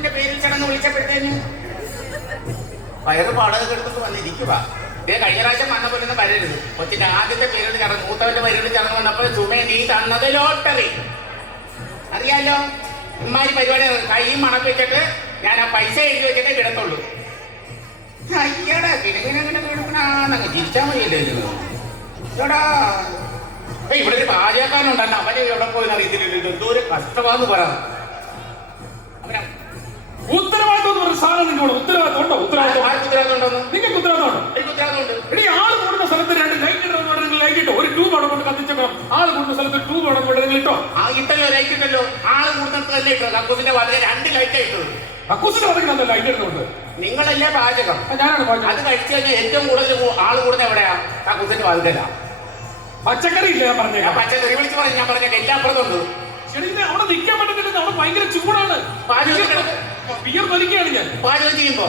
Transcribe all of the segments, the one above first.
കൊച്ചിന്റെ പേരിൽ ചടങ്ങ് വിളിച്ചപ്പോഴത്തേന് വയറ് പാടൊക്കെ എടുത്തിട്ട് വന്നിരിക്കുക. കഴിഞ്ഞ പ്രാവശ്യം വന്നപ്പോൾ ഒന്നും വരരുത്. കൊച്ചിന്റെ ആദ്യത്തെ പേരിൽ ചടങ്ങ്, മൂത്തവന്റെ പേരിൽ ചടങ്ങ് വന്നപ്പോൾ സുമേ നീ തന്നത് ലോട്ടറി അറിയാലോ. ഇമ്മാരി പരിപാടി കൈ മണപ്പിച്ചിട്ട് ഞാൻ ആ പൈസ എഴുതി വെച്ചിട്ടേ കിടത്തുള്ളൂ. അയ്യടാ കിടക്കിനെ കിടക്കണാന്നങ്ങ് ചിരിച്ചാൽ മതിയല്ലോ. ചേടാ ഇവിടെ ഒരു പാചകക്കാരനുണ്ടല്ലോ, അവര് എവിടെ പോയെന്ന് അറിയത്തില്ല. എന്തോ ഒരു കഷ്ടമാന്ന് പറയാം. അവനാ ഉത്തരവാദിത്വം എന്ന് പറഞ്ഞ സാധനം നിങ്ങളോട് ഉത്തരവാദിത്വം ഉണ്ടോ? ഉത്തരവാദിത്വം ഉണ്ടോന്ന് നിങ്ങൾക്ക് ഉത്തരവാദിത്വം ഉണ്ടോ? എനിക്ക് ഉത്തരവാദിത്വം ഉണ്ട്. ഇനി ആള് കൂടുന്ന സ്ഥലത്ത് രണ്ട് ലൈറ്റ് ഇടണം, ലൈറ്റ് ഇട്ടോ. ഒരു ട്യൂബ് അവിടെ കൊണ്ട് കത്തിച്ചേക്കണം. ആള് കൂടുന്ന സ്ഥലത്ത് ട്യൂബ് അവിടെ കൊണ്ട് നിങ്ങൾ ഇട്ടോ. ആ ഇട്ടല്ലോ ലൈറ്റ് ഇട്ടല്ലോ. ആള് കൂടുന്നിടത്ത് തന്നെ ഇട്ടോ. കക്കൂസിന്റെ വാതിൽ 2 ലൈറ്റ് ഇട്ടത്. കക്കൂസിന്റെ വാതിൽ ലൈറ്റ് ഇടുന്നുണ്ട്. നിങ്ങളല്ലേ പാചകം? ഞാനാണ് പാചകം. അത് കഴിച്ചു കഴിഞ്ഞാൽ ഏറ്റവും കൂടുതൽ ആള് കൂടുന്ന എവിടെയാ? കക്കൂസിന്റെ വാതിലല്ല. പച്ചക്കറി ഇല്ല ഞാൻ പറഞ്ഞേക്കാം. പച്ചക്കറി വിളിച്ച് പറഞ്ഞു. ഞാൻ പറഞ്ഞ എല്ലാ അപ്പുറത്തുണ്ട്. അവിടെ നിൽക്കാൻ പറ്റുന്നില്ല. അവിടെ ഭയങ്കര ചൂടാണ്. ബിയർ വലിക്കുകയാണ് ഞാൻ പാചകം ചെയ്യുമ്പോ.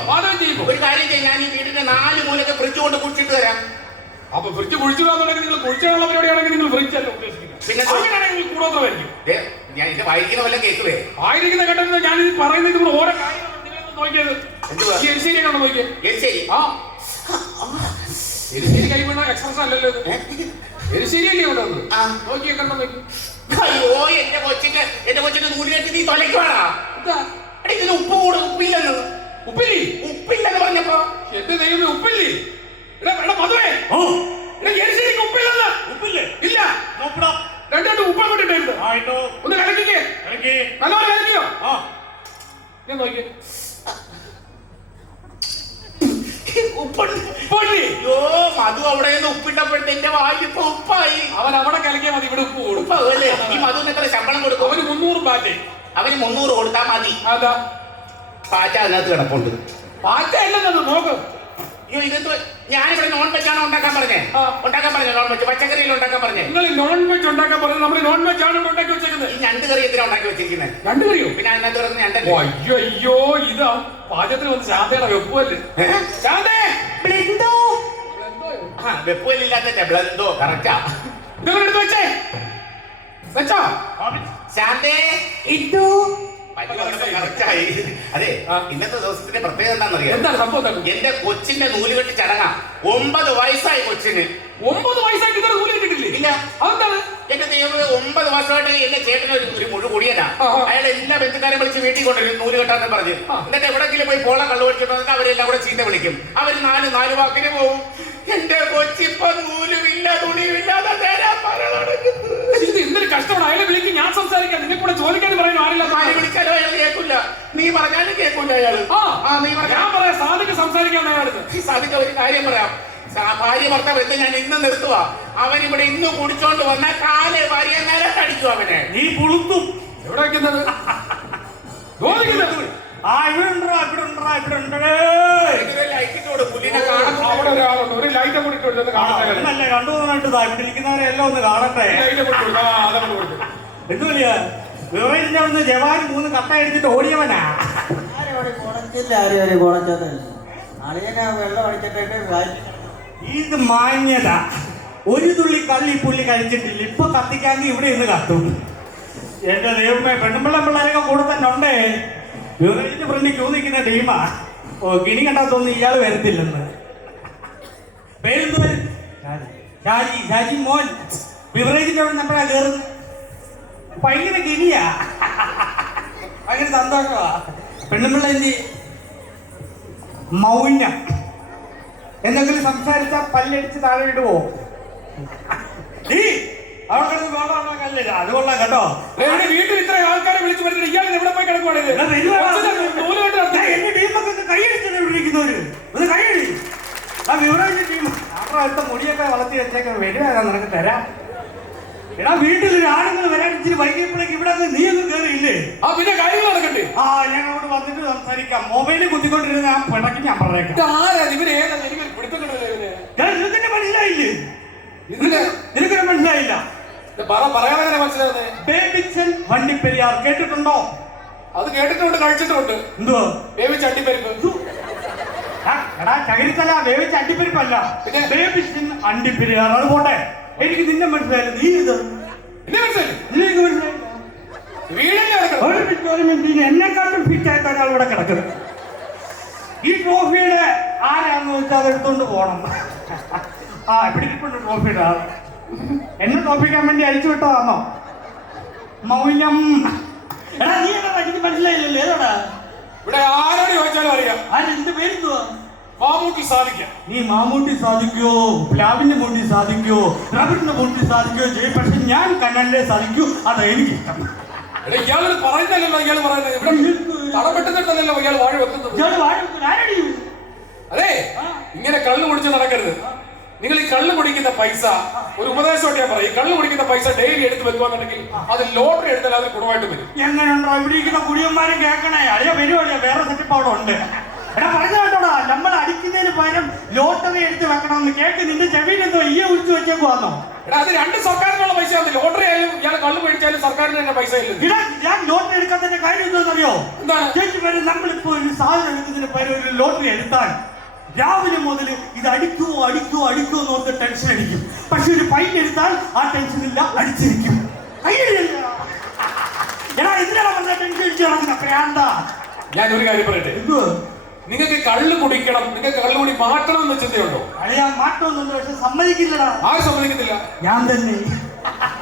ഒരു കാര്യം ചെയ്യാം, ഞാൻ ഈ വീടിന്റെ 4 മൂലൊക്കെ ഫ്രിഡ്ജ് കൊണ്ട് കുടിച്ചിട്ട് തരാം. അപ്പൊ ഫ്രിഡ്ജ് കുഴിച്ചിടാന്നുണ്ടെങ്കിൽ നിങ്ങൾ കുഴിച്ചിടാനുള്ള പരിപാടിയാണെങ്കിൽ നിങ്ങൾ ഫ്രിഡ്ജ് അല്ല ഉദ്ദേശിക്കുന്നത്. പിന്നെ അങ്ങനെയാണെങ്കിൽ കൂടുതലായിരിക്കും. ഞാൻ ഇത് വായിക്കുന്ന വല്ല കേൾക്കുവേ. ആയിരിക്കുന്ന ഘട്ടത്തിൽ ഞാൻ ഇത് പറയുന്നത് ഇവിടെ ഓരോ കാര്യങ്ങൾ നോക്കിയത്. എരിശ്ശേരിയാണോ നോക്കിയത്? എരിശ്ശേരി. ആ എരിശ്ശേരി കൈ വീണ എക്സ്പ്രസ് അല്ലല്ലോ. എരിശ്ശേരിയല്ലേ ഇവിടെ നോക്കിയേ കണ്ടോ നോക്കി. അയ്യോ എന്റെ കൊച്ചിന്റെ നൂല് കെട്ടി നീ തൊലയ്ക്കുവാടാ. ഇതിന് ഉപ്പ് കൂടും. ഉപ്പില്ലെന്ന് പറഞ്ഞപ്പോ എന്റെ ദൈവമേ ഉപ്പില്ലേ? മധുരേ എരിശ്ശേരിക്ക് ഉപ്പില്ലെന്ന്. ഉപ്പില്ലേ? ഇല്ല. രണ്ടു ഉപ്പ് കൊണ്ടിട്ടായിരുന്നു. ഒന്ന് കലക്കിക്കേ. നല്ലോണം കലക്കിയോ? ഞാൻ നോക്കിയേ മധു അവിടെ നിന്ന് ഉപ്പിട്ടപ്പോഴത്തെ എന്റെ വായിപ്പോ ഉപ്പായി. അവൻ അവിടെ കലക്കിയാൽ മതി. ഇവിടെ ഉപ്പ് കൂടും. ഈ മധുവിന് എത്ര ശമ്പളം കൊടുക്കും? അവന് 300 പാറ്റ്. അവന് 300 കൊടുത്താൽ മതി. അതാ പാറ്റ അതിനകത്ത് കിടപ്പുണ്ട്. പാറ്റ അല്ലെന്നു നോക്ക്. അയ്യോ ഇതെന്തോ ഞാനിവിടെ നോൺ വെജ് ആണോ ഉണ്ടാക്കാൻ പറഞ്ഞേ? നോൺ വെജ് പച്ചക്കറിയിൽ ഉണ്ടാക്കാൻ പറഞ്ഞേ. നിങ്ങൾ നോൺ വെജ് ഉണ്ടാക്കാൻ പറഞ്ഞത് നമ്മൾ നോൺ വെജ് ആണ് ഉണ്ടാക്കി വെച്ചേക്കുന്നത്. ഈ ഞണ്ട് കറി എന്തിനാ ഉണ്ടാക്കി വെച്ചിരിക്കുന്നത്? ഞണ്ട് കറിയോ? പിന്നെ അതിനകത്ത് കിടന്ന് ഞണ്ടല്ലോ. അയ്യോ അയ്യോ ഇതാ പാചകത്തിന് വന്ന് ശാന്തയുടെ വെപ്പുവല്ലേ. ശാന്തേ വെപ്പുവല്ലില്ലാത്ത ബ്ലന്തോ കറക്റ്റാ. എടുത്ത് വെച്ചേ വെച്ചോ ശാന്തേ ഇട്ടു. അതെ ഇന്നത്തെ ദിവസത്തിന്റെ പ്രത്യേകത എന്താണെന്നറിയാം? എന്താണ് സംഭവം? എന്റെ കൊച്ചിന്റെ നൂലുകെട്ടി ചടങ്ങാ. 9 വയസ്സായി കൊച്ചിന്. 9 വയസ്സായിട്ട് ഇതുവരെ നൂല് കെട്ടിട്ടില്ലേ? ഇല്ല. അതെന്താണ്? എന്റെ ദൈവം 9 വർഷമായിട്ട് എന്റെ ചേട്ടന് ഒരു മുഴു കൊടിയനാ. അയാൾ എല്ലാ ബന്ധുക്കാരെ വിളിച്ച് വീട്ടിൽ കൊണ്ടുവരും നൂല് കെട്ടാന്ന് പറഞ്ഞ്. എന്നിട്ട് എവിടെങ്കിലും പോയി പോള കള്ളു പഠിച്ചിട്ട് വന്നിട്ട് അവരെല്ലാം കൂടെ ചീത്ത വിളിക്കും. അവര് 4 വാക്കിന് പോവും. എന്റെ കൊച്ചിപ്പോ നൂലുമില്ല തുണിയുമില്ലാതെ എന്തൊരു കഷ്ടമാണ്. അയാളെ വിളിക്കും, ഞാൻ സംസാരിക്കാം. നിങ്ങൾ കൂടെ ചോദിക്കാൻ പറയാനും ആരില്ല. വിളിച്ചാലോ അയാൾ കേൾക്കില്ല. നീ പറഞ്ഞാലും കേൾക്കില്ല അയാള്. ഞാൻ പറയാം സാധിക്ക് സംസാരിക്കാൻ. സാധിക്ക ഒരു കാര്യം പറയാം. ഭാര്യ ഭർത്താവ് ഞാൻ ഇന്ന് നിർത്തുക. അവനിവിടെ ഇന്ന് കുടിച്ചോണ്ട് വന്നാൽ കാല് ഭാര്യ നിലത്തടിക്കും അവനെ. നീ പുളുത്തും. എവിടെ വെക്കുന്നത്? അവിടെ ഒരാളുണ്ട്. ഒരു ലൈറ്റ് കൂടി കണ്ടുപോകാനായിട്ട് ഒന്ന് കാണട്ടെ. എന്തുവല്ലിയാ വിവരത്തിന്റെ അവിടുന്ന് ജവാൻ 3 കട്ട അടിച്ചിട്ട് ഓടിയവനാ. ഇത് മാന്യത. ഒരു തുള്ളി കള്ളി പുള്ളി കഴിച്ചിട്ടില്ല. ഇപ്പൊ കത്തിക്കാമെങ്കിൽ ഇവിടെ ഇന്ന് കത്തും. എന്റെ ദൈവമേ പെണ്ണുമ്പിള്ളേരൊക്കെ കൂടെ തന്നെ ഉണ്ടേ. വിവരത്തിന്റെ ഫ്രണ്ടിൽ ക്യൂ നിൽക്കുന്ന ടീമാ. ഗിണി കണ്ടാത്തൊന്നും ഇയാള് വരത്തില്ലെന്ന്. പേരെന്ത്? ഷാജി മോൻ. ബിവറേജിന്റെ അവിടെ നമ്മളാ കയറുന്നത്. ഭയങ്കര ഗിനിയാ. ഭയങ്കര സന്തോഷമാ. പെണ്ണുമ്പിള്ള എന്ത് മൗനം. എന്തെങ്കിലും സംസാരിച്ചാ പല്ലടിച്ച് താഴെ ഇടുവോ? അവിടെ കിടന്ന് വേളാണല്ലേ? അത് കൊള്ളാം കേട്ടോ. വീട്ടിൽ ഇത്ര ആൾക്കാരെ വിളിച്ചു വരുന്നത് ഇയാൾ എവിടെ പോയി കിടക്കുവാണെങ്കിൽ എന്റെ ടീമൊക്കെ കൈയടിച്ചാണ് ഇവിടെ ഇരിക്കുന്നവര്. ഒന്ന് കൈയടി. ആ വിവരാജ് ടീം അവരുടെ അടുത്ത മുടിയൊക്കെ വളർത്തി വെച്ചേക്കാൻ വരുവാ നിനക്ക് തരാം. എടാ വീട്ടിൽ ആണുങ്ങൾ വരാൻ ഇച്ചിരി വൈകിയപ്പോഴേക്ക് ഇവിടെ നീ ഒന്നും കയറിയില്ലേ? പിന്നെ കാര്യങ്ങൾ നടക്കട്ടെ. ഞാൻ അവിടെ വന്നിട്ട് സംസാരിക്കാം. മൊബൈലിൽ കുത്തിക്കൊണ്ടിരുന്ന ആ പിണക്ക് ഞാൻ പറഞ്ഞേക്കാം. നിനക്കെന്നെ മനസ്സിലായില്ലേ? നിനക്കെന്നെ മനസ്സിലായില്ല? പറയാതെ മനസ്സിലാവുന്നേ. ബേബിച്ചൻ വണ്ടിപ്പെരിയാർ കേട്ടിട്ടുണ്ടോ? അത് കേട്ടിട്ടുണ്ട്, കഴിച്ചിട്ടുണ്ട്. എന്തുവാ? വേവിച്ച അണ്ടിപ്പരിപ്പ്. എടാ ചകിരിത്തല വേവിച്ച അണ്ടിപ്പരിപ്പല്ല, ബേബിച്ചൻ അണ്ടിപ്പെരിയാർ. അത് പോട്ടെ. എനിക്ക് നിന്നെ മനസ്സിലായില്ല. നീ ഇത് നിനക്ക് മനസ്സിലായില്ല. വീടല്ലേ കിടക്കുന്നത്? ഒരു മിനിറ്റ് ഇനി എന്നെക്കാട്ടും ഫിറ്റായിട്ട് ഒരാൾ ഇവിടെ കിടക്കുന്നത്. ഈ ട്രോഫിയുടെ ആരാന്ന് വെച്ചാൽ അത് എടുത്തോണ്ട് പോകണം. ആ ഇവിടെ ഇരിപ്പുണ്ട് ട്രോഫിയുടെ ആൾ. എന്നെ തോപ്പിക്കാൻ വേണ്ടി അഴിച്ചു വിട്ടതാണോ? മൗനം. എടാ നീ ഏതാ? എനിക്ക് മനസ്സിലായില്ലല്ലോ. ഏതാടാ? ഇവിടെ ആരോട് ചോദിച്ചാലും അറിയാം. ആരെന്ത് പേരെന്തുവാ? മാമൂട്ടി സാധിക്കാം. നീ മാമൂട്ടി സാധിക്കോ, പ്ലാവിന്റെ മുണ്ടി സാധിക്കോ, റബറിന്റെ മുണ്ടി സാധിക്കോ ചെയ്യും. പക്ഷെ ഞാൻ കണ്ണന്റെ സാധിക്കൂ. അതാ എനിക്കിഷ്ടം. ഇയാൾ പറയുന്നല്ലോ, ഇയാൾ പറയുന്നത് ഇവിടെ തടപെട്ടുന്നിട്ടല്ലോ ഇയാൾ വാഴ വെക്കുന്നത്. അതെ, ഇങ്ങനെ കള്ളു കുടിച്ച് നടക്കരുത്. നിങ്ങൾ ഈ കള്ളു കുടിക്കുന്ന പൈസ, ഒരു ഉപദേശമായിട്ട് ഞാൻ പറയും, കള്ളു കുടിക്കുന്ന പൈസ ഡെയിലി എടുത്ത് വെക്കുവാന്നുണ്ടെങ്കിൽ അത് ലോട്ടറി എടുത്താൽ അത് ഗുണമായിട്ട് വരും. എങ്ങനെയുണ്ടോ ഇവിടെ ഇരിക്കുന്ന കുടിയന്മാരും കേൾക്കണേ? അറിയാ വരുവാടിയാ, വേറെ സെറ്റപ്പ് അവിടെ ഉണ്ട്. എടാ പറഞ്ഞു കേട്ടോടാ, നമ്മൾ അടിക്കുന്നതിന് പകരം ലോട്ടറി എടുത്ത് വെക്കണമെന്ന് കേക്ക്. നിന്റെ ചെവിയിൽ എന്തോ ഈ ഒഴിച്ചു വെച്ചേക്കുവാന്നോ? എടാ അത് രണ്ട് സർക്കാരിനുള്ള പൈസ, ലോട്ടറി ആയാലും ഇയാൾ കള്ളു മേടിച്ചാലും സർക്കാരിന് തന്നെ പൈസ ഇല്ല. ഇടാ ഞാൻ ലോട്ടറി എടുക്കാത്തതിന്റെ കാര്യം എന്താണെന്നറിയോ? എന്താണ്? ചേച്ചി വരും, നമ്മളിപ്പോ ഒരു സാധനം എടുക്കുന്നതിന് പകരം ഒരു ലോട്ടറി എടുത്താൽ രാവിലെ മുതൽ ഇത് അടിക്കുവോ എന്ന് ഓർത്ത് ടെൻഷൻ അടിക്കും. പക്ഷെ ഒരു ഫൈൻ എടുത്താൽ ആ ടെൻഷൻ ഇല്ല, അടിച്ചിരിക്കും. എടാ എന്തിനാണ് വന്ന ടെൻഷൻ അടിച്ചു നടക്കുന്ന പ്രാന്താ? ഞാൻ ഒരു കാര്യം പറയട്ടെ, നിങ്ങൾക്ക് കള്ളു കുടിക്കണം, നിങ്ങൾക്ക് കള്ളുകുടി മാറ്റണം എന്ന് ചിന്തയുണ്ടോ? അളിയാ മാറ്റമൊന്നുണ്ട്, പക്ഷെ സമ്മതിക്കില്ലടാ. ആരും സമ്മതിക്കത്തില്ല. ഞാൻ തന്നെ.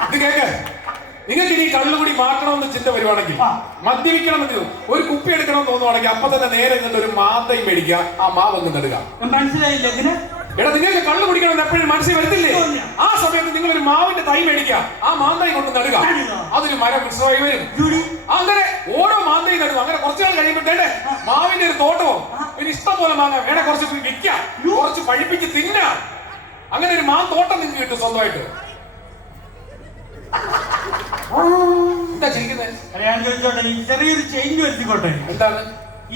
ഇത് കേക്ക്, നിങ്ങൾക്ക് ഇനി കള്ളുകുടി മാറ്റണമെന്ന് ചിന്ത വരുവാണെങ്കിൽ, മദ്യപിക്കണമെന്ന് ഒരു കുപ്പി എടുക്കണമെന്ന് തോന്നുവാണെങ്കിൽ അപ്പൊ തന്നെ നേരെ ഇങ്ങോട്ട് ഒരു മാന്തയും മേടിക്കുക, ആ മാവ് അങ്ങ് നടുക. മനസ്സിലായില്ല ഇതിന്? എടാ നിങ്ങൾക്ക് കള്ളു കുടിക്കണമെന്ന് എപ്പോഴും മനസ്സിൽ വരത്തില്ലേ? ആ സമയത്ത് നിങ്ങൾ ഒരു മാവിന്റെ തൈ മേടിക്കുക, ആ മാന്തയും കൊണ്ട് നടുക, അതൊരു മരം വൃക്ഷമായി വരും. അങ്ങനെ ഓരോ മാന്തയും നടുക. അങ്ങനെ കുറച്ചു നാൾ കഴിയുമ്പോഴത്തേടെ മാവിന്റെ ഒരു തോട്ടവും ഒരു ഇഷ്ടം പോലെ മാങ്ങ വേണേ കുറച്ച് വിൽക്കാം, കുറച്ച് പഴിപ്പിച്ച് തിന്നാം. അങ്ങനെ ഒരു മാന്തോട്ടം നിങ്ങൾക്ക് കിട്ടും സ്വന്തമായിട്ട്. എന്താ ചെയ്യുന്നത്? ഞാൻ ചോദിച്ചോട്ടെ, ഈ ചെറിയൊരു ചേഞ്ച് വരുത്തിക്കോട്ടെ. എന്താണ്?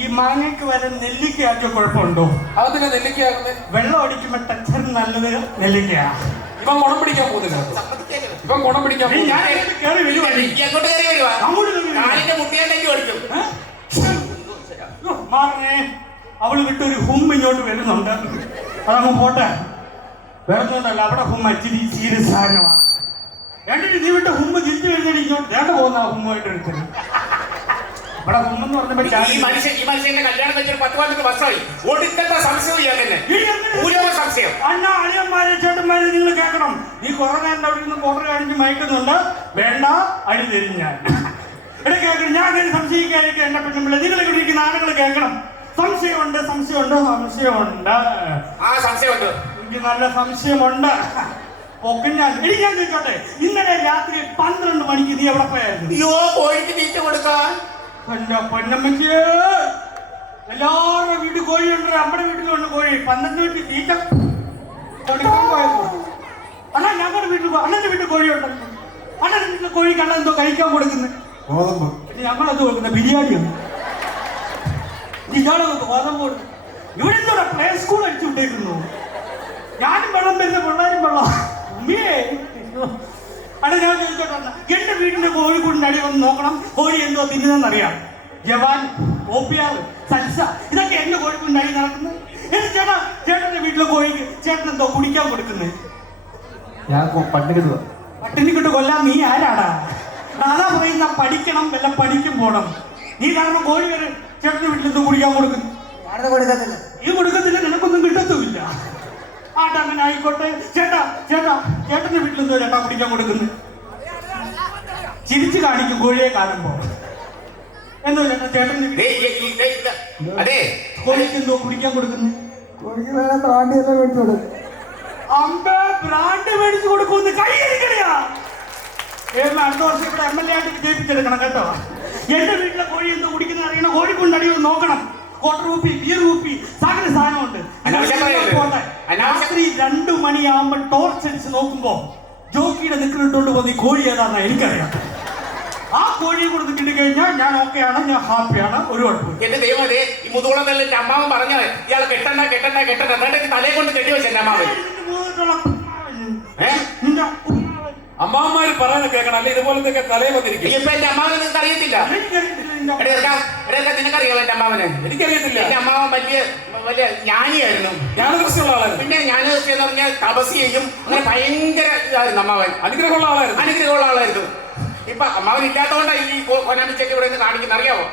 ഈ മാങ്ങയ്ക്ക് വരെ നെല്ലിക്ക ആക്കിയ കുഴപ്പമുണ്ടോ? അതിന് നെല്ലിക്കാകുന്നത് വെള്ളം അടിക്കുമ്പോ ടെക്സ്ചർ നല്ലത് നെല്ലിക്കയാ. ഇവൻ ഗുണം പിടിക്കാൻ പോകുന്നില്ല. ഇവൻ ഗുണം പിടിക്കാൻ ഞാൻ കയറി വരുവാ. അങ്ങോട്ട് കയറി വരുവാ. അങ്ങോട്ട് കാലിന്റെ മുട്ടിയാലേക്ക് ഓടിക്കും. മാറണേ. അവള് വിട്ടൊരു ഹും ഇങ്ങോട്ട് വരുന്നുണ്ട്. അതങ്ങ് പോട്ടെ. വരുന്നുണ്ടല്ല, അവിടെ ഹും ഇച്ചിരി സീരിയസ് സാധനമാണ്. എന്നിട്ട് നീ വിട്ട് ഹുമ്പ് തിരിച്ചു കഴിഞ്ഞാൽ ഇങ്ങോട്ട് വേണ്ട പോകുന്ന ഹുമ്മായിട്ട് എടുത്തത്. ഇവിടെ ഹുമ്മെന്ന് പറഞ്ഞപ്പോ ഈ മനുഷ്യന്റെ കല്യാണം വെച്ചൊരു 10-12 വർഷമായി. ഒടുക്കത്തെ സംശയം സംശയം. അണ്ണ അളിയന്മാരെ ചേട്ടന്മാരെ നിങ്ങൾ കേൾക്കണം. നീ കുറെ നേരം അവിടെ നിന്ന് കോട്ടർ കാണിച്ച് മയക്കുന്നുണ്ട്. വേണ്ട, അടി തരും ഞാൻ. ഇവിടെ കേൾക്കണം. ഞാൻ അങ്ങനെ സംശയിക്കാതിരിക്കും. എന്നെ പെണ്ണുമ്പിള്ള നിങ്ങൾ ഇവിടെ ഇരിക്കുന്ന ആളുകൾ കേൾക്കണം. സംശയമുണ്ട്. ആ സംശയമുണ്ട്. എനിക്ക് നല്ല സംശയമുണ്ട്. ഞാൻ ചോദിച്ചോട്ടെ, ഇന്നലെ രാത്രി 12 മണിക്ക് നീ എവിടെ പോയായിരുന്നു? അയ്യോ, കോഴിക്ക് തീറ്റ കൊടുക്കാൻ. എന്റെ പൊന്നമ്മച്ചിയെ, എല്ലാവരുടെ വീട്ടിൽ കോഴിയുണ്ട്, നമ്മുടെ വീട്ടിലുണ്ട് കോഴി. 12 വീട്ടിൽ തീറ്റ കൊടുക്കാൻ പോയത്. അണ്ണാ ഞങ്ങളുടെ വീട്ടിൽ, അണ്ണന്റെ വീട്ടിൽ കോഴിയുണ്ടല്ലോ. അണ്ണന്റെ വീട്ടിൽ കോഴിക്ക് അണ്ണൻ എന്തോ കഴിക്കാൻ കൊടുക്കുന്നത്? ഗോതമ്പ്. ഞങ്ങളെന്ത് കൊടുക്കുന്നത്? ബിരിയാണിയാണ്. ഇയാളെ ഗോതമ്പ് കൊടുക്കും. ഇവിടെ എന്തോടെ പ്ലേ സ്കൂൾ അടിച്ചു വിട്ടേക്കുന്നു. ഞാനും വെള്ളം വരുന്ന പിള്ളേരും വെള്ളം. അവിടെ ഞാൻ ചോദിച്ചോട്ടെ, എന്റെ വീട്ടിന്റെ കോഴിക്കൂടിന്റെ അടി വന്ന് നോക്കണം. കോഴി എന്തോ തിന്നുന്നറിയാം. ജവാൻ, ഓപ്പിയാർ, സൽസ, ഇതൊക്കെ എന്റെ കോഴിക്കൂടിന്റെ അടി നടക്കുന്നത്. ചേട്ടന്റെ വീട്ടിലെ കോഴിക്ക് ചേട്ടൻ എന്തോ കുടിക്കാൻ കൊടുക്കുന്നത്? ഞാൻ പട്ടിണിക്കിട്ട് കൊല്ലാൻ നീ ആരാടാ? അതാ പറയുന്ന പഠിക്കണം, വല്ല പഠിക്കും പോണം. നീ കാരണം കോഴി വരെ ചേട്ടന്റെ വീട്ടിൽ എന്തോ കുടിക്കാൻ കൊടുക്കുന്നു. നീ കൊടുക്കത്തില്ല, നിനക്കൊന്നും കിട്ടത്തുമില്ല. ആട്ടാ, അങ്ങനെ ആയിക്കോട്ടെ. ചേട്ടന്റെ വീട്ടിലെന്തോ ചേട്ടാ കുടിക്കാൻ കൊടുക്കുന്നു? ചിരിച്ചു കാണിക്കും കോഴിയെ കാണുമ്പോ. എന്തോ ചേട്ടാ ചേട്ടന്റെ അതെ, കോഴിക്ക് എന്തോ കുടിക്കാൻ കൊടുക്കുന്നു? അമ്പേ ബ്രാൻഡ് മേടിച്ചു കൊടുക്കുമെന്ന് കൈയടിക്കണയാ. അടുത്ത വർഷം ഇവിടെ MLA ആയിട്ട് വിജയിപ്പിച്ചെടുക്കണം കേട്ടോ. എന്റെ വീട്ടിലെ കോഴി എന്തോ കുടിക്കുന്ന അറിയണം. കോഴിക്കൊണ്ട് അടിയോ നോക്കണം. ക്വാർട്ടർ റുപ്പി, ബിയർ റുപ്പി, സകല സാധനമുണ്ട്. രാത്രി 2 മണിയാകുമ്പോൾ ടോർച്ച് അടിച്ച് നോക്കുമ്പോ ജോക്കിയുടെ നിൽക്കിട്ടുകൊണ്ട് പോകുന്ന ഈ കോഴി ഏതാണെന്ന് എനിക്കറിയാം. ആ കോഴിയെ കൊടുത്ത് കിട്ടിക്കഴിഞ്ഞാൽ ഞാൻ ഓക്കെയാണ്, ഞാൻ ഹാപ്പിയാണ്, ഒരു കുഴപ്പമില്ല. എന്റെ ദൈവം, അതെ ഈ മുതുകുളം തന്നെ എന്റെ അമ്മാവൻ പറഞ്ഞത് ഇയാൾ കെട്ടണ്ട എന്നിട്ട് തലയെ കൊണ്ട് കെട്ടി വെച്ച എന്റെ അമ്മാവൻ. അമ്മാവന്മാര് പറയാൻ കേൾക്കണം, അല്ലെ ഇതുപോലത്തെ തലയെ വന്നിരിക്കും. ഇപ്പൊ എന്റെ അമ്മാവനെ നിങ്ങൾക്ക് അറിയത്തില്ല. നിനക്കറിയാലോ എന്റെ അമ്മാവനെ? എനിക്കറിയത്തില്ല. എന്റെ അമ്മാവൻ വലിയ ജ്ഞാനിയായിരുന്നു. ജ്ഞാനദൃഷ്ടിയുള്ള ആളായിരുന്നു. പിന്നെ ജ്ഞാനദൃഷ്ടി എന്ന് പറഞ്ഞാൽ തപസ് ചെയ്യും. അങ്ങനെ ഭയങ്കര ഇതായിരുന്നു അമ്മാവൻ. അനുഗ്രഹമുള്ള ആളായിരുന്നു. ഇപ്പൊ അമ്മാവൻ ഇല്ലാത്തതുകൊണ്ടാണ് ഈ കൊനാമിച്ചൊക്കെ ഇവിടെ നിന്ന് കാണിക്കുന്ന അറിയാവോ?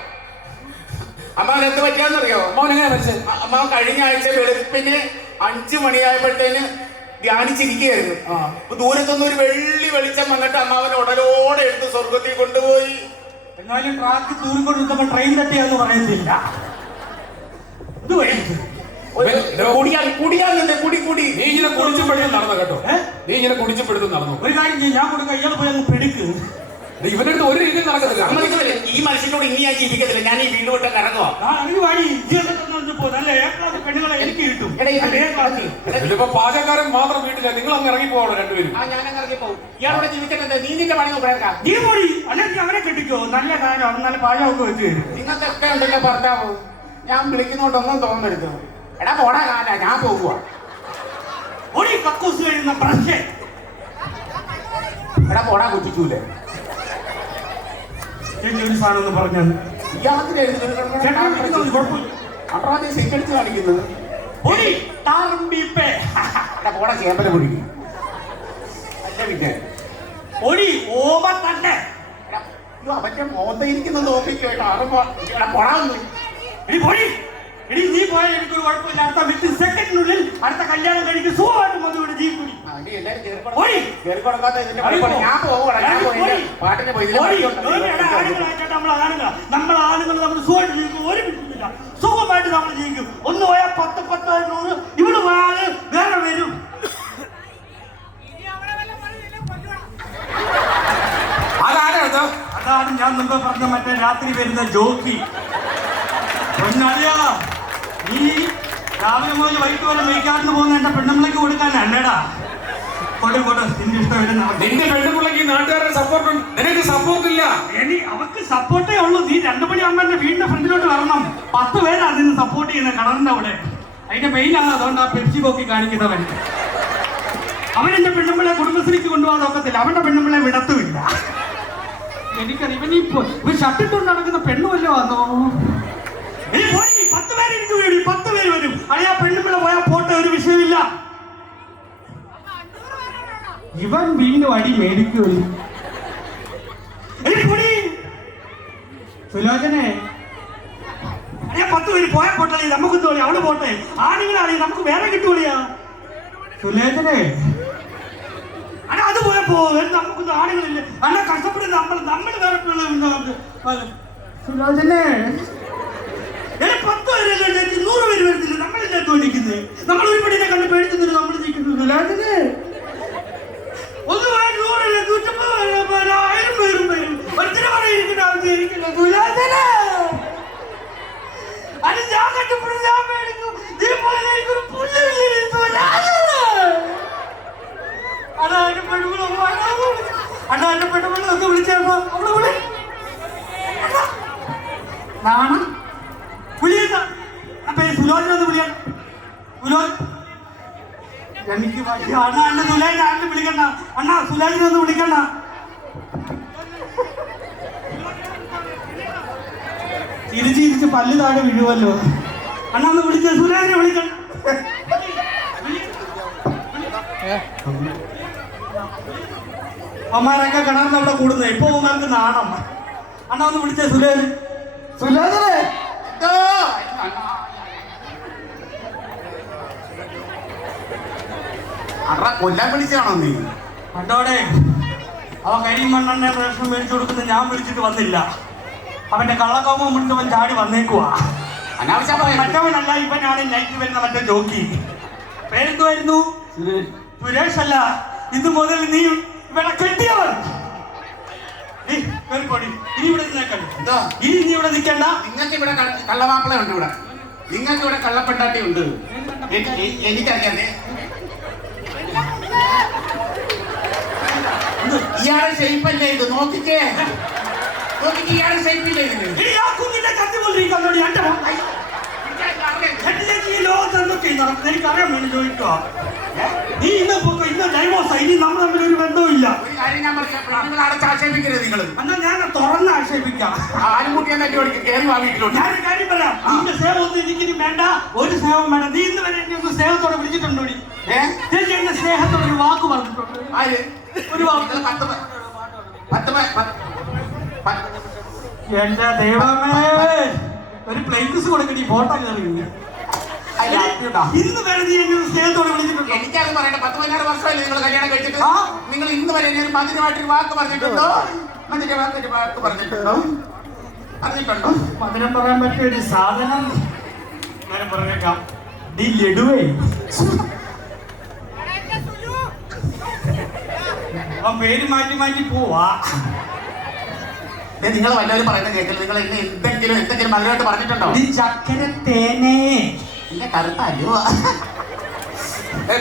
അമ്മാവൻ എന്ത് പറ്റിയാന്നറിയോ? അമ്മാവൻ എങ്ങനെ മരിച്ചത്? അമ്മാവൻ കഴിഞ്ഞ ആഴ്ച വെളുപ്പിന് 5 മണിയായപ്പോഴത്തേന് ധ്യാനിച്ചിരിക്കുകയായിരുന്നു. അപ്പൊ ദൂരത്തൊന്നും ഒരു വെള്ളി വെളിച്ചം വന്നിട്ട് അമ്മാവൻ ഉടലോടെ എടുത്ത് സ്വർഗത്തിൽ കൊണ്ടുപോയി. എന്നാലും ട്രാക്ക് തൂറിക്കൊണ്ടിരിക്കുമ്പോ ട്രെയിൻ തട്ടിയാന്ന് പറയത്തില്ല. ഇത് വഴി കുടി നീ ഇങ്ങനെ കുടിച്ചപ്പെടുത്തും നടന്നു കേട്ടോ. നീ ഇങ്ങനെ കുടിച്ചപ്പെടുത്തും നടന്നു. ഒരു കാര്യം ചെയ്യും, ഞാൻ കൊടുക്കാം, ഇയാൾ പോയി അങ്ങ് പെടുക്ക്. ഇവന്റെ അടുത്ത് ഒരു രീതിയിൽ നടക്കത്തില്ല. ഈ മനുഷ്യനോട് ഇനി ഞാൻ ജീവിക്കത്തില്ല. ഞാൻ ഈ വീണ്ടും വിട്ട് കറങ്ങുവാ. എനിക്ക് കിട്ടും. ഇതിപ്പോ പാചകക്കാരൻ മാത്രം വീട്ടില്ല, നിങ്ങൾ അങ്ങ് ഇറങ്ങി പോകണം രണ്ടുപേരും. ഞാൻ ഇറങ്ങി പോകും. ഇയാളോട് ജീവിക്കുന്നത് നീ നിന്റെ പണി നോക്കാം. നീ പോയി അല്ലെങ്കിൽ അവനെ കെട്ടിക്കോ. നല്ല കാര്യം, അവൻ നല്ല പാചകമൊക്കെ വെച്ച് തരും. നിങ്ങൾക്കൊക്കെ ഉണ്ടല്ലോ ഭർത്താവ്. ഞാൻ വിളിക്കുന്നോണ്ടൊന്നും തോന്നരുത്. എടാ പോടാ കാല, ഞാൻ പോകുക. ഒരു കക്കൂസ് കഴിയുന്ന ബ്രഷ്. എടാ പോടാ കുറ്റിക്കൂലേ. ഒരു സാധനം ഒന്ന് പറഞ്ഞത് അപ്പുറം സിഗരറ്റ് കാണിക്കുന്നത്. എടാ പോടാ ചേമ്പല കുടിക്കും. അല്ല പിന്നെ ഓമ തന്നെ അവന്റെ മോന്തയിരിക്കുന്നത് നോക്കിക്കോട്ടോ. എടാ പോടാന്ന്. ഇനി നീ പോയാൽ എനിക്കൊരു കുഴപ്പമില്ല. അടുത്ത 10 സെക്കൻഡിനുള്ളിൽ അടുത്ത കല്യാണം കഴിക്കും. സുഖമായിട്ട് മധുവിടെ ജീവിക്കും. നമ്മളെ ആളുകൾ നമ്മൾ സുഖമായിട്ട് ജീവിക്കും. ഒരു മിനിറ്റില്ല, സുഖമായിട്ട് നമ്മൾ ജീവിക്കും. ഒന്ന് പോയാൽ 10, 10, 100. ഇവിടെ പോയാല് വേറെ വരും. അതാണ് ഞാൻ മുമ്പ് പറഞ്ഞ മറ്റേ രാത്രി വരുന്ന ജോക്കി. പൊന്നറിയാ, നീ രാവിലെ മുതൽ വൈകിട്ട് വരെ മേക്കാട്ടിന് പോകുന്ന എന്റെ പെണ്ണുമ്പിളക്ക് കൊടുക്കാനല്ലടാ. കൊട്ടെ നിന്റെ ഇഷ്ടം. നിന്റെ പെണ്ണുമ്പിളക്ക് നാട്ടുകാരുടെ സപ്പോർട്ട്, നിനക്ക് സപ്പോർട്ട് ഇല്ല. അവർക്ക് സപ്പോർട്ടേ ഉള്ളൂ. നീ 2 മണിയാകുമ്പോ എന്റെ വീടിന്റെ ഫ്രണ്ടിലോട്ട് വരണം. 10 പേരാ അതിന് സപ്പോർട്ട് ചെയ്യുന്ന കടറിന്റെ അവിടെ. അതിന്റെ മെയിനാണ്. അതുകൊണ്ട് ആ പെപ്സി പോക്കി കാണിക്കുന്നവൻ. അവൻ എന്റെ പെണ്ണുമ്പിളെ കുടുംബശ്രീക്ക് കൊണ്ടുപോകാൻ നോക്കത്തില്ല. അവന്റെ പെണ്ണുമ്പിളെ വിടത്തുമില്ല. എനിക്കറിയാം ഇവൻ ഷട്ടിട്ടുണ്ട് നടക്കുന്ന പെണ്ണുമല്ലോ വന്നോ. 10 പേര് എനിക്ക് വേണ്ടി 10 പേര് വരും. അയാ പെണ്ണുമ്പിള പോയാൽ പോട്ടെ, ഒരു വിഷയമില്ല. ഇവൻ വീണ്ടും അടി മേടിക്കുമല്ലോ. സുലോചനെ, അയ്യാ 10 പേര് പോയാൽ പോട്ടെ, നമുക്ക് തോന്നി അവള് പോട്ടെ. ആണുങ്ങളാണ് നമുക്ക് വേറെ കിട്ടൂലിയാ. സുലോചനെ, അല്ല അത് പോയപ്പോ നമുക്കൊന്നും ആണുങ്ങളില്ല. അല്ല കഷ്ടപ്പെടുന്ന നമ്മൾ വേറെ സുലോചനെ. 10 പേരല്ലേ 100 പേര് വരുന്നില്ല. നമ്മളില്ല തോന്നിക്കുന്നത്. നമ്മൾ ഒരു പടിനെ കണ്ട് പേടിക്കുന്നില്ല. നമ്മൾ നിൽക്കുന്നു. സുലോചനെ, ഒന്ന് 100 150 1000 പേരും വരും. ഒരിക്കലും പറയിരിക്കുന്ന ആവശ്യമിരിക്കില്ല. സുലോചനെ, അത് ഞാൻ കണ്ടപ്പോഴും ഞാൻ പേടിക്കും. നീ പോലെ എനിക്കൊരു പുല്ലില്ല. സുലോചനെ, അതാ എന്റെ പെണ്ണുങ്ങൾ അണ്ണാ എന്റെ പെണ്ണുങ്ങൾ ഒന്ന് വിളിച്ചപ്പോ അവള് വിളി നാണം വിളിയണ്ട. അപ്പൊ സുലോചന ഒന്ന് വിളിയാണ്. എനിക്ക് അണ്ണാ എന്നെ സുലോചന ആരും വിളിക്കണ്ട. അണ്ണാ സുലോചന ഒന്ന് വിളിക്കണ്ട. ചിരിച്ച് പല്ല് താഴെ വീഴുവല്ലോ. അണ്ണാ ഒന്ന് വിളിച്ച സുലോചന വിളിക്കണ്ട. അമ്മാരൊക്കെ കിണറിന് അവിടെ കൂടുന്നത്. ഇപ്പൊ അമ്മമാർക്ക് നാണം. അണ്ണാ ഒന്ന് വിളിച്ച സുലോചനെ. കൊല്ലാൻ വിളിച്ചാണോ നീ? കണ്ടോടെ, അവൻ കരിമണ്ണെണ്ണ പ്രശ്നം മേടിച്ചു കൊടുക്കുന്നത് ഞാൻ വിളിച്ചിട്ട് വന്നില്ല. അവന്റെ കള്ളക്കോമം വിളിച്ചവൻ ചാടി വന്നേക്കുവാ. മറ്റവനല്ല, ഇവനാണ് നൈറ്റ് വരുന്ന മറ്റേ ജോക്കി. പേരെന്തുവായിരുന്നു? സുരേഷ് അല്ല. ഇന്ന് മുതൽ നീ ഇവിടെ കെട്ടിയവൻ. ഇനി ഇവിടെ ഇനി നീ ഇവിടെ നിൽക്കണ്ട. നിങ്ങൾക്ക് ഇവിടെ കള്ളമാപ്പിള ഉണ്ട്. ഇവിടെ നിങ്ങൾക്ക് ഇവിടെ കള്ളപ്പെട്ടാട്ടി ഉണ്ട്. എനിക്കറിയാതെ ഇയാളെ ഷെയ്പ്പല്ലേ ഇത്. നോക്കിക്കേ ഇയാളെ ഷെയ്പ്പില്ലേ ഇത്. എനിക്കറിയാൻ വേണ്ടി ചോദിക്കുക. നീ ഇന്ന് ഡൈവോഴ്സ് ഇനി നമ്മൾ തമ്മിൽ ഒരു ബന്ധവുമില്ല. ഒരു കാര്യം ഞാൻ പറയാം, ആക്ഷേപിക്കരുത് നിങ്ങൾ. എന്നാ ഞാൻ തുറന്ന് ആക്ഷേപിക്കാം. ആരുമുട്ടിയെന്നെ കയറി വാ വീട്ടിലോട്ട്. ഞാനൊരു കാര്യം പറയാം. നിന്റെ സേവം ഒന്നും എനിക്കിനി വേണ്ട. ഒരു സേവം വേണ്ട. നീ ഇന്ന് വരെ എന്നെ ഒന്ന് സ്നേഹത്തോടെ വിളിച്ചിട്ടുണ്ടോ? എന്നെ സ്നേഹത്തോടെ ഒരു വാക്ക് പറഞ്ഞിട്ടുണ്ട്. ആര്? ഒരു വാക്ക്. 10 എന്റെ ദൈവമേ, ഒരു പ്ലേസ് കൊടുക്കണി ഫോട്ടോ കയറി ഇന്ന് വരെ നീ എന്നെ സ്നേഹത്തോടെ വിളിച്ചിട്ടുണ്ടോ? എനിക്കത് പറയണ്ട. 10-16 വർഷമല്ലേ നിങ്ങൾ കല്യാണം കഴിച്ചിട്ട്? നിങ്ങൾ ഇന്ന് വരെ എന്നെ ഒരു മധുരമായിട്ടൊരു വാക്ക് പറഞ്ഞിട്ടുണ്ടോ? മധുരമായിട്ടൊരു വാക്ക് പറഞ്ഞിട്ടുണ്ടോ? പറഞ്ഞിട്ടുണ്ടോ? മധുരം പറയാൻ പറ്റിയ ഒരു സാധനം ഞാൻ പറഞ്ഞേക്കാം. ഡി ലഡുവേ, അവൻ പേര് മാറ്റി മാറ്റി പോവാ. നിങ്ങൾ വല്ലവരും പറയുന്നത് കേൾക്കില്ല. നിങ്ങൾ എന്നെ എന്തെങ്കിലും മധുരമായിട്ട് പറഞ്ഞിട്ടുണ്ടോ? ഡി ചക്കര തേനേ, ഇല്ല കറുത്ത അലുവ.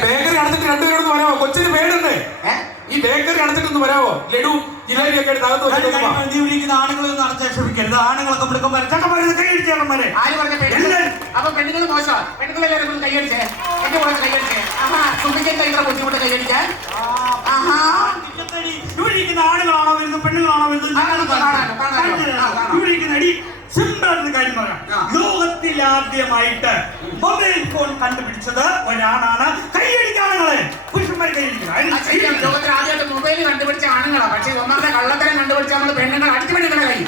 ബേക്കറി അടച്ചിട്ട് രണ്ടുപേരൊന്ന് വരാമോ? കൊച്ചിന് പേടുണ്ട്. ഈ ബേക്കറി അടച്ചിട്ടൊന്ന് വരാമോ? ലഡു ജിലേബി ഒക്കെ എടുത്ത് അകത്ത് നീ വിളിക്കുന്ന ആണുങ്ങളൊന്നും അടച്ചേക്ഷമിക്കരുത്. ആണുങ്ങളൊക്കെ വിളിക്കുമ്പോൾ കൈയടിച്ചേക്കന്മാരെ. ആര് പറഞ്ഞ പെണ്ണുങ്ങൾ? അപ്പൊ പെണ്ണുങ്ങൾ മോശമാണ്. പെണ്ണുങ്ങളെല്ലാവരും കൈയടിച്ചേ. എന്റെ കൂടെ കൈയടിച്ചേ. സുഖിക്കാൻ ഇത്ര ബുദ്ധിമുട്ട് കൈയടിക്കാൻ. വിളിക്കുന്ന ആണുങ്ങളാണോ വരുന്നത് പെണ്ണുങ്ങളാണോ വരുന്നത്? വിളിക്കുന്ന അടി സിമ്പിൾ കാര്യം പറയാം. ലോകത്തിൽ ആദ്യമായിട്ട് മൊബൈൽ ഫോൺ കണ്ടുപിടിച്ചത് ഒരാണാണ്. കൈയടിക്കാണുങ്ങളെ പുരുഷന്മാർ കൈയടിക്കണം. ലോകത്തിൽ ആദ്യമായിട്ട് മൊബൈൽ കണ്ടുപിടിച്ച ആണുങ്ങളാ. പക്ഷെ ഒന്നാമത്തെ കള്ളത്തരം കണ്ടുപിടിച്ച നമ്മൾ പെണ്ണുങ്ങൾ അടിച്ചു പെണ്ണുങ്ങളെ കൈ.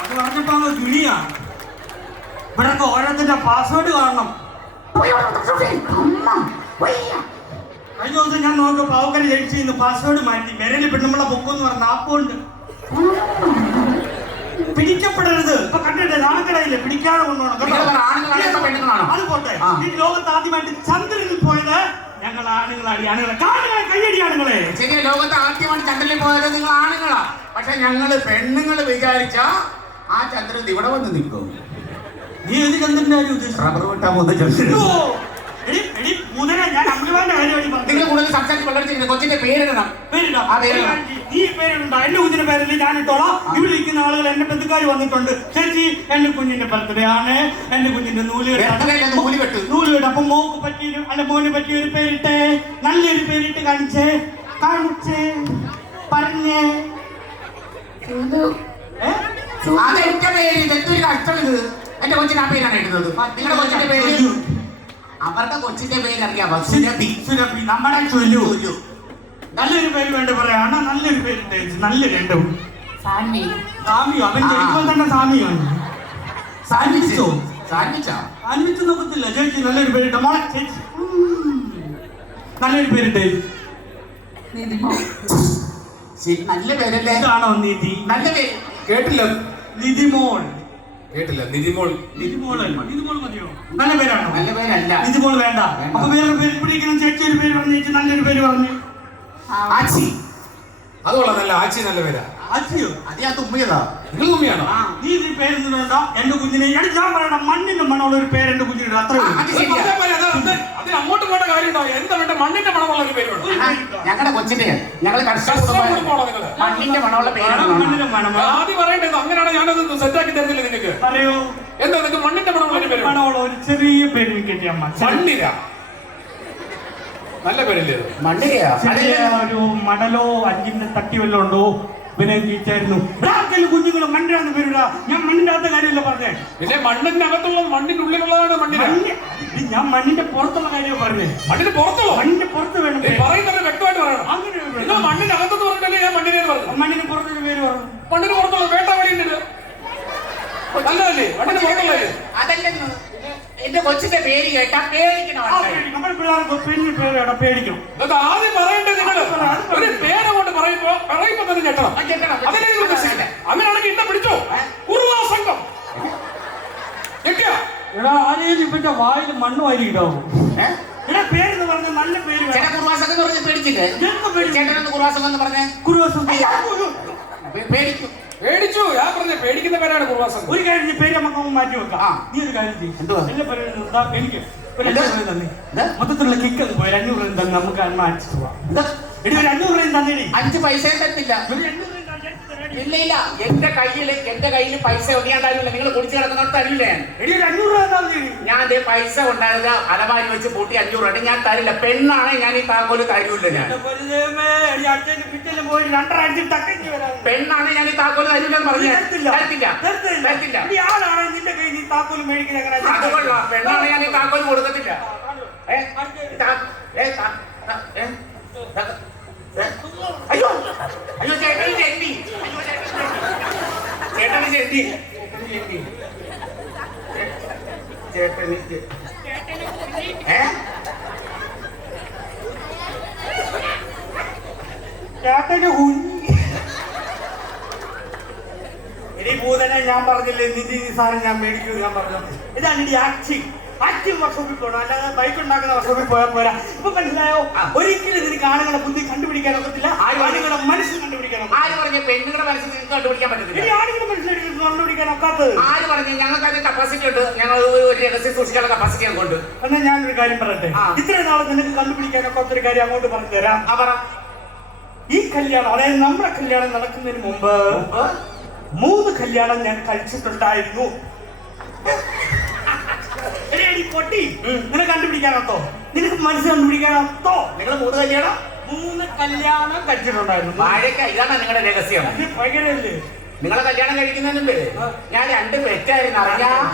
അത് പറഞ്ഞപ്പോ ഗുണിയാണ്. ഇവിടൊക്കെ ഓരോത്തിന്റെ പാസ്വേഡ് കാണണം. കഴിഞ്ഞ ദിവസം ഞാൻ നോക്കിയ പാവക്കര ജംഗ്ഷനിൽ പാസ്വേഡ് മാറ്റി. വിരല് പെണ്ണുമ്പളെ പൊക്കെന്ന് പറഞ്ഞ ആപ്പുണ്ട്. പിടിക്കപ്പെടരുത്. ഇപ്പൊ കണ്ടിട്ട് നാണക്കടയില്ലേ പിടിക്കാതെ കൊണ്ടുപോകണം. അത് പോട്ടെ. ഈ ലോകത്ത് ആദ്യമായിട്ട് ചന്ദ്രനിൽ പോയത് ഞങ്ങൾ ആണുങ്ങളാണ്. ആണുങ്ങളെ കാണുകളെ കയ്യടി ആണുങ്ങളെ. ശരിയാ, ലോകത്ത് ആദ്യമായിട്ട് ചന്ദ്രനിൽ പോയത് നിങ്ങൾ ആണുങ്ങളാ. പക്ഷെ ഞങ്ങള് പെണ്ണുങ്ങൾ വിചാരിച്ച ആ ചന്ദ്രൻ ഇവിടെ വന്ന് നിൽക്കും. നീ ഏത് ചന്ദ്രന്റെ കാര്യം ഉദ്ദേശിച്ചു? റബ്ബർ വിട്ടാ പോകുന്ന ചന്ദ്രൻ. ഞാൻ അമ്മുവാന്റെ കാര്യം നിങ്ങൾ കൂടുതൽ സംസാരിച്ച് വെള്ളടിച്ചിരിക്കുന്നത്. കൊച്ചിന്റെ പേരിടണം. നീ പേരിടണ്ട. എന്റെ കുഞ്ഞിന്റെ പേരിൽ ഞാൻ ഇട്ടോളാം. ഇവിടെ ഇരിക്കുന്ന ആളുകൾ എന്റെ ബന്ധുക്കാർ വന്നിട്ടുണ്ട്. ചേച്ചി എന്റെ കുഞ്ഞിന്റെ ബർത്ത്ഡേ ആണ്. എന്റെ കുഞ്ഞിന്റെ നൂല് കെട്ട്. അപ്പൊ മോക്ക് പറ്റിയ അല്ല മോന് പറ്റിയ ഒരു പേരിട്ടെ. നല്ലൊരു പേരിട്ട് കാണിച്ചേ പറഞ്ഞേ. അതെന്റെ പേര്. ഇതെന്തൊരു കഷ്ടം ഇത്. എന്റെ കൊച്ചിന് ആ പേരാണ് ഇടുന്നത്. നിങ്ങളുടെ കൊച്ചിന്റെ പേര് അവരുടെ കൊച്ചിന്റെ പേര് അറിയാമോ? സുരഭി. നമ്മുടെ ചൊല്ലു. നല്ലൊരു പേര് വേണ്ട പറയാണ്. നല്ലൊരു പേരുണ്ട്. നല്ല രണ്ടും സാമിയോ. അവൻ ജനിക്കുമ്പോൾ തന്നെ സാമിയാണ്. സാൻവിച്ചോ സാൻവിച്ച് നോക്കത്തില്ല. ചേച്ചി നല്ലൊരു പേരിട്ട മോളെ. ചേച്ചി നല്ലൊരു പേരിട്ടേ. നല്ല പേരല്ലേ? ഇതാണോ നിധി? നല്ല പേര് കേട്ടില്ല. നിധിമോൾ. കേട്ടില്ല. നിധിമോൾ. നിധിമോൾ മതിയോ? നല്ല പേരാണോ? നല്ല പേരല്ല. നിധിമോൾ വേണ്ട. അപ്പൊ വേറൊരു പേര് പിടിക്കണം. ചേച്ചി ഒരു പേര് പറഞ്ഞു. ചേച്ചി നല്ലൊരു പേര് പറഞ്ഞു. ആച്ചി. അതുകൊള്ള നല്ല ആച്ചി. നല്ല പേരാ. ആച്ചിയോ? അത് ഞാൻ തുമ്മിയതാ. നിങ്ങൾ തുമ്മിയാണോ? നീ ഇതിൽ പേരൊന്നും വേണ്ട. എന്റെ കുഞ്ഞിനെ ഞാൻ പറയണം. മണ്ണിന്റെ മണമുള്ള ഒരു പേര് എന്റെ കുഞ്ഞിന് അത്ര. അതിന് അങ്ങോട്ട് പോകേണ്ട കാര്യമുണ്ടോ? എന്താ വേണ്ട? മണ്ണിന്റെ മണമുള്ള ഒരു പേര് വേണം. ഞങ്ങളുടെ കൊച്ചിന്റെ ഞങ്ങൾ മണ്ണിന്റെ മണമുള്ള പേരാണ്. മണ്ണിന്റെ മണം ആദ്യം പറയേണ്ടത്. അങ്ങനെയാണ് ഞാനത് സെറ്റാക്കി തരുന്നില്ല നിങ്ങൾക്ക്. പറയൂ. എന്താ നിങ്ങൾക്ക് മണ്ണിന്റെ മണമുള്ള ഒരു പേര്? മണമുള്ള ഒരു ചെറിയ പേര് കിട്ടിയ മണ്ണിര. നല്ല പേരല്ലേ? മണ്ണിരയാ. ഒരു മടലോ അഞ്ചിന്റെ തട്ടി വല്ലതും ഉണ്ടോ? പിന്നെ ചോദിച്ചായിരുന്നു കുഞ്ഞുങ്ങൾ മണ്ണിരാന്ന് പേരിടാ. ഞാൻ മണ്ണിന്റെ അകത്തെ കാര്യമല്ല പറഞ്ഞേ. പിന്നെ മണ്ണിന്റെ അകത്തുള്ളത് മണ്ണിന്റെ ഉള്ളിലുള്ളതാണ് മണ്ണിര. ഞാൻ മണ്ണിന്റെ പുറത്തുള്ള കാര്യം പറഞ്ഞേ. മണ്ണിന്റെ പുറത്തുള്ളൂ. മണ്ണിന്റെ പുറത്ത് വേണം. പറയുന്നത് വ്യക്തമായിട്ട് പറയണം. അങ്ങനെ നിങ്ങൾ മണ്ണിന്റെ അകത്തെന്ന് പറഞ്ഞിട്ടല്ലേ ഞാൻ മണ്ണിനെ പറഞ്ഞു. മണ്ണിന് പുറത്തൊരു പേര് പറഞ്ഞു. മണ്ണിന് പുറത്തുള്ള വേട്ടാവളിയുണ്ട്. നല്ലതല്ലേ? മണ്ണിന് പുറത്തുള്ളേ. അതല്ലെന്ന് എന്റെ കൊച്ചിന്റെ പേര് കേട്ടാ പേടിക്കണം. നമ്മുടെ പിള്ളേർക്ക് പേര് പേടിക്കും. അതൊക്കെ ആദ്യം പറയേണ്ടത് നിങ്ങൾ ഒരു പേര് കൊണ്ട് പറയുമ്പോ തന്നെ ഞെട്ടണം. അങ്ങനെയാണെങ്കിൽ ഇന്നെ പിടിച്ചോ. കുറുവാ സംഘം. എടാ ആരെയും ഇവന്റെ വായിൽ മണ്ണ് വാരിയിട്ടാവും. എടാ പേരെന്ന് പറഞ്ഞ നല്ല പേര്. കുറുവാസംഘം പറഞ്ഞ് പേടിച്ചില്ലേ? ചേട്ടനൊന്ന് കുറുവാസംഘം എന്ന് പറഞ്ഞേ. പേടിക്കും. പേടിച്ചു. ഞാൻ പറഞ്ഞ പേടിക്കുന്ന പേരാണ് കുറുവാസം. ഒരു കാര്യം നീ പേര് നമുക്ക് മാറ്റി വെക്കാം. നീ ഒരു കാര്യം ചെയ്യും. എന്റെ പേര് എനിക്ക് തന്നെ മൊത്തത്തിലുള്ള കിക്ക് ഒന്ന് പോയി 500 രൂപ തന്നെ നമുക്ക് അടിച്ചിട്ട് പോവാം. എടി ഒരു 500 രൂപ തന്നെ. 5 പൈസയും തരത്തില്ല. ഇല്ല എന്റെ കയ്യിൽ പൈസ ഒടിയാണ്ടാവില്ല. നിങ്ങൾ കുടിച്ചു കിടക്കുന്നോട്ട് തരില്ല. ഞാൻ അതേ പൈസ ഉണ്ടായത് അലമാരി വെച്ച് പൂട്ടി 500 രൂപ ഞാൻ തരില്ല. പെണ്ണാണ് ഞാൻ ഈ താക്കോല് തരൂല്ല. ഞാൻ പെണ്ണാണ് ഞാൻ ഈ താക്കോല് തരൂല്ലെന്ന് പറഞ്ഞു. അതുകൊള്ളാം. പെണ്ണാണ് ഞാൻ ഈ താക്കോല് കൊടുക്കത്തില്ല. അയ്യോ ചേട്ടൻ ചേട്ടനിലെത്തി ചേട്ടന് ചേട്ടന് കുഞ്ഞി ഇനി ഭൂതനെ ഞാൻ പറഞ്ഞില്ലേ നിധി സാധനം ഞാൻ മേടിക്കും ഞാൻ പറഞ്ഞു ഇതാണ് ഇനി ആക്റ്റീവ് വർക്ക്ഷോപ്പിൽ പോകണം അല്ലാതെ ബൈക്ക് ഉണ്ടാക്കുന്ന വർക്ക്ഷോപ്പിൽ പോയാൽ പോരാ ഇപ്പൊ മനസ്സിലായോ ഒരിക്കലും ഇതിന് ആണുങ്ങളെ ബുദ്ധി കണ്ടുപിടിക്കാൻ ഒക്കത്തില്ല ആണുങ്ങളെ മനസ്സിൽ കണ്ടുപിടിക്കാൻ ആര് പറഞ്ഞ പെണ്ണുങ്ങളുടെ മനസ്സിൽ നിങ്ങൾക്ക് കണ്ടുപിടിക്കാൻ പറ്റത്തില്ല ഇനി ആണുങ്ങളെ മനസ്സിലാക്കി കണ്ടുപിടിക്കാൻ ഒക്കാത്തത് ആര് പറഞ്ഞു ഞങ്ങൾക്ക് അതിന് കപ്പാസിറ്റി ഉണ്ട് ഞങ്ങൾ ഒരു രഹസ്യം സൂക്ഷിക്കാനുള്ള കപ്പാസിറ്റി ഞങ്ങൾക്കുണ്ട് എന്നാൽ ഞാനൊരു കാര്യം പറയട്ടെ ഇത്രയും നാളെ നിനക്ക് കണ്ടുപിടിക്കാൻ ഒക്കാത്തൊരു കാര്യം അങ്ങോട്ട് പറഞ്ഞു തരാം പറ ഈ കല്യാണം അതായത് നമ്മുടെ കല്യാണം നടക്കുന്നതിന് മുമ്പ് 3 കല്യാണം ഞാൻ കഴിച്ചിട്ടുണ്ടായിരുന്നു പൊട്ടി നിനക്ക് കണ്ടുപിടിക്കാനോ നിനക്ക് മനസ്സ് കണ്ടുപിടിക്കാനോ നിങ്ങൾ 3 കല്യാണം 3 കല്യാണം കഴിച്ചിട്ടുണ്ടായിരുന്നു വാഴക്ക ഇതാണ് നിങ്ങളുടെ രഹസ്യം ഭയങ്കരല്ലേ നിങ്ങളെ കല്യാണം കഴിക്കുന്നതിന് മുമ്പ് ഞാൻ 2 പെറ്റായിരുന്നു അറിയാം